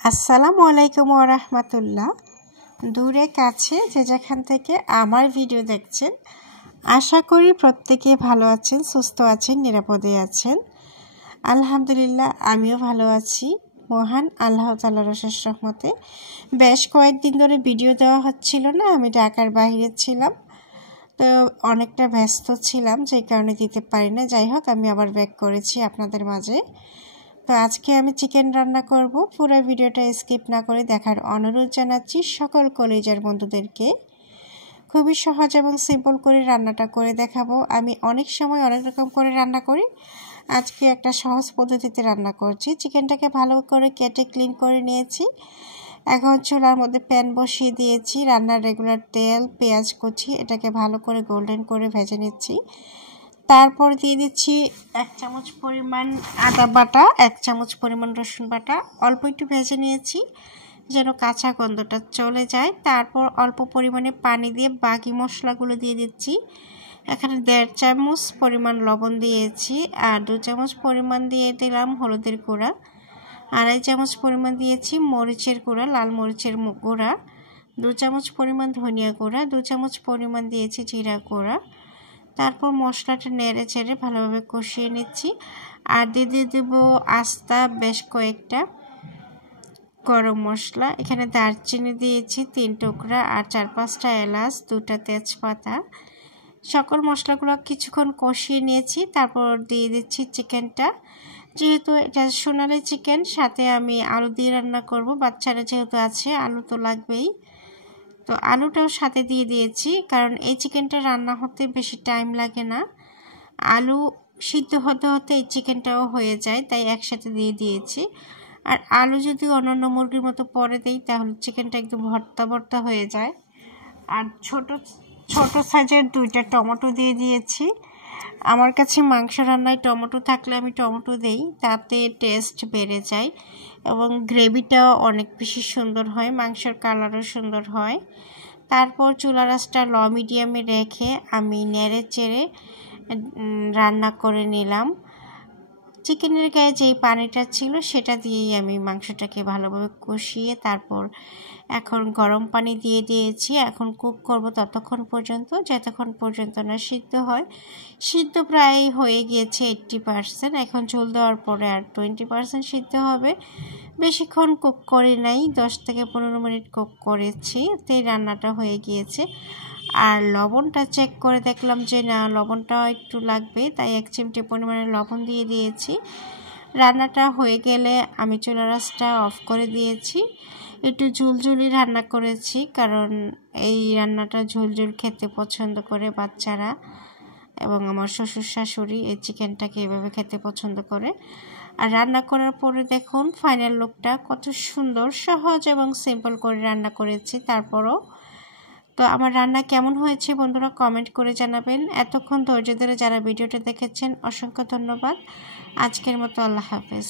আসসালামু আলাইকুম ওয়া রাহমাতুল্লাহ। দূরে কাছে যে যেখান থেকে আমার ভিডিও দেখছেন, আশা করি প্রত্যেকে ভালো আছেন, সুস্থ আছেন, নিরাপদে আছেন। আলহামদুলিল্লাহ, আমিও ভালো আছি মহান আল্লাহ তাআলার অশেষ রহমতে। বেশ কয়েকদিন ধরে ভিডিও দেওয়া হচ্ছিল না, আমি ঢাকার বাইরে ছিলাম, তো অনেকটা ব্যস্ত ছিলাম, যেই কারণে দিতে পারি না। যাই হোক, আমি আবার ব্যাক করেছি আপনাদের মাঝে। তো আজকে আমি চিকেন রান্না করব। পুরো ভিডিওটা স্কিপ না করে দেখার অনুরোধ জানাচ্ছি সকল কলেজের বন্ধুদেরকে। খুবই সহজ এবং সিম্পল করে রান্নাটা করে দেখাবো। আমি অনেক সময় অনেক রকম করে রান্না করি, আজকে একটা সহজ পদ্ধতিতে রান্না করছি। চিকেনটাকে ভালো করে কেটে ক্লিন করে নিয়েছি। এখন চুলার মধ্যে প্যান বসিয়ে দিয়েছি, রান্নার রেগুলার তেল, পেঁয়াজ কুচি, এটাকে ভালো করে গোল্ডেন করে ভেজে নিচ্ছি। তারপর দিয়ে দিচ্ছি 1 চামচ পরিমাণ আদা বাটা, 1 চামচ পরিমাণ রসুন বাটা। অল্প একটু ভেজে নিয়েছি যেন কাঁচা গন্ধটা চলে যায়। তারপর অল্প পরিমাণে পানি দিয়ে বাকি মশলাগুলো দিয়ে দিচ্ছি। এখানে 1.5 চামচ পরিমাণ লবণ দিয়েছি, আর 2 চামচ পরিমাণ দিয়ে দিলাম হলুদের গুঁড়া, 2.5 চামচ পরিমাণ দিয়েছি মরিচের গুঁড়া, লাল মরিচের গুঁড়া, 2 চামচ পরিমাণ ধনিয়া গুঁড়া, 2 চামচ পরিমাণ দিয়েছি জিরা গুঁড়া। তারপর মশলাটা নেড়ে চেড়ে ভালোভাবে কষিয়ে নিচ্ছি। আর দিয়ে দেবো আস্তা বেশ কয়েকটা গরম মশলা। এখানে দারচিনি দিয়েছি 3 টুকরা, আর 4-5টা এলাচ, 2টা তেজপাতা। সকল মশলাগুলো কিছুক্ষণ কষিয়ে নিয়েছি। তারপর দিয়ে দিচ্ছি চিকেনটা। যেহেতু এটা সোনালি চিকেন, সাথে আমি আলু দিয়ে রান্না করব, বাচ্চারা যেহেতু আছে আলু তো লাগবেই, তো আলুটাও সাথে দিয়ে দিয়েছি, কারণ এই চিকেনটা রান্না হতে বেশি টাইম লাগে না। আলু সিদ্ধ হতে হতে এই চিকেনটাও হয়ে যায়, তাই একসাথে দিয়ে দিয়েছি। আর আলু যদি অন্যান্য মুরগির মতো পরে দেই তাহলে চিকেনটা একদম ভর্তা ভর্তা হয়ে যায়। আর ছোট সাইজের 2টা টমেটো দিয়ে দিয়েছি। আমার কাছে মাংস রান্নায় টমেটো থাকলে আমি টমেটো দেই, তাতে টেস্ট বেড়ে যায় এবং গ্রেভিটাও অনেক বেশি সুন্দর হয়, মাংসের কালারও সুন্দর হয়। তারপর চুলার আঁচটা লো মিডিয়ামে রেখে আমি নেড়ে চেড়ে রান্না করে নিলাম। চিকেনের গায়ে যেই পানিটা ছিল সেটা দিয়েই আমি মাংসটাকে ভালোভাবে কষিয়ে তারপর এখন গরম পানি দিয়ে দিয়েছি। এখন কুক করব ততক্ষণ পর্যন্ত যতক্ষণ পর্যন্ত না সিদ্ধ হয়। সিদ্ধ প্রায় হয়ে গিয়েছে 80%। এখন ঝোল দেওয়ার পরে আর 20% সিদ্ধ হবে। বেশিক্ষণ কুক করি নাই, 10 থেকে 15 মিনিট কুক করেছি, তাই রান্নাটা হয়ে গিয়েছে। আর লবণটা চেক করে দেখলাম যে না, লবণটা একটু লাগবে, তাই 1 চিমটে পরিমাণে লবণ দিয়ে দিয়েছি। রান্নাটা হয়ে গেলে আমি চুলার আঁচটা অফ করে দিয়েছি। একটু ঝুলঝুলি রান্না করেছি, কারণ এই রান্নাটা ঝুলঝুল খেতে পছন্দ করে বাচ্চারা, এবং আমার শ্বশুর শাশুড়ি এই চিকেনটাকে এভাবে খেতে পছন্দ করে। আর রান্না করার পরে দেখুন ফাইনাল লুকটা কত সুন্দর, সহজ এবং সিম্পল করে রান্না করেছি। তারপরও তো আমার রান্না কেমন হয়েছে বন্ধুরা কমেন্ট করে জানাবেন। এতক্ষণ ধৈর্য ধরে যারা ভিডিওটা দেখেছেন অসংখ্য ধন্যবাদ। আজকের মতো আল্লাহ হাফেজ।